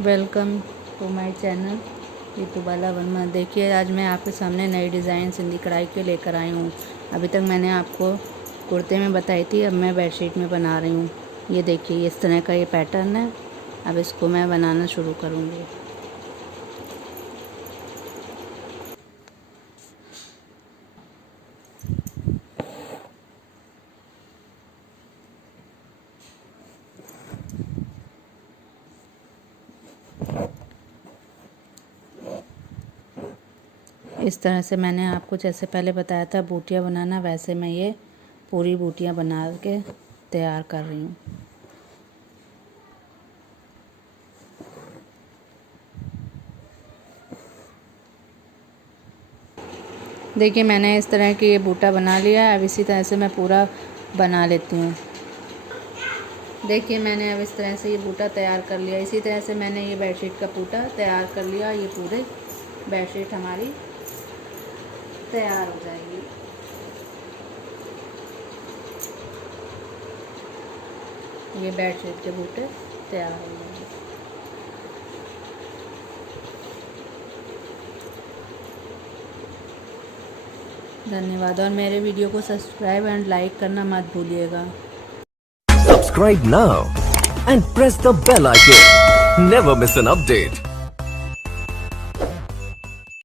Welcome to my channel Ritubala Verma. देखिए आज मैं आपके सामने नई डिज़ाइन सिंधी कढ़ाई के लेकर आई हूँ। अभी तक मैंने आपको कुर्ते में बताई थी, अब मैं बेडशीट में बना रही हूँ। ये देखिए इस तरह का ये पैटर्न है। अब इसको मैं बनाना शुरू करूँगी। इस तरह से मैंने आपको जैसे पहले बताया था बूटियाँ बनाना, वैसे मैं ये पूरी बूटियाँ बना के तैयार कर रही हूँ। देखिए मैंने इस तरह की ये बूटा बना लिया है। अब इसी तरह से मैं पूरा बना लेती हूँ। देखिए मैंने अब इस तरह से ये बूटा तैयार कर लिया। इसी तरह से मैंने ये बेडशीट का बूटा तैयार कर लिया। ये पूरे बेडशीट हमारी तैयार हो जाएगी। ये बेडशीट के बूटे तैयार हो जाएंगे। धन्यवाद और मेरे वीडियो को सब्सक्राइब एंड लाइक करना मत भूलिएगा। Subscribe now and press the bell icon. Never miss an update.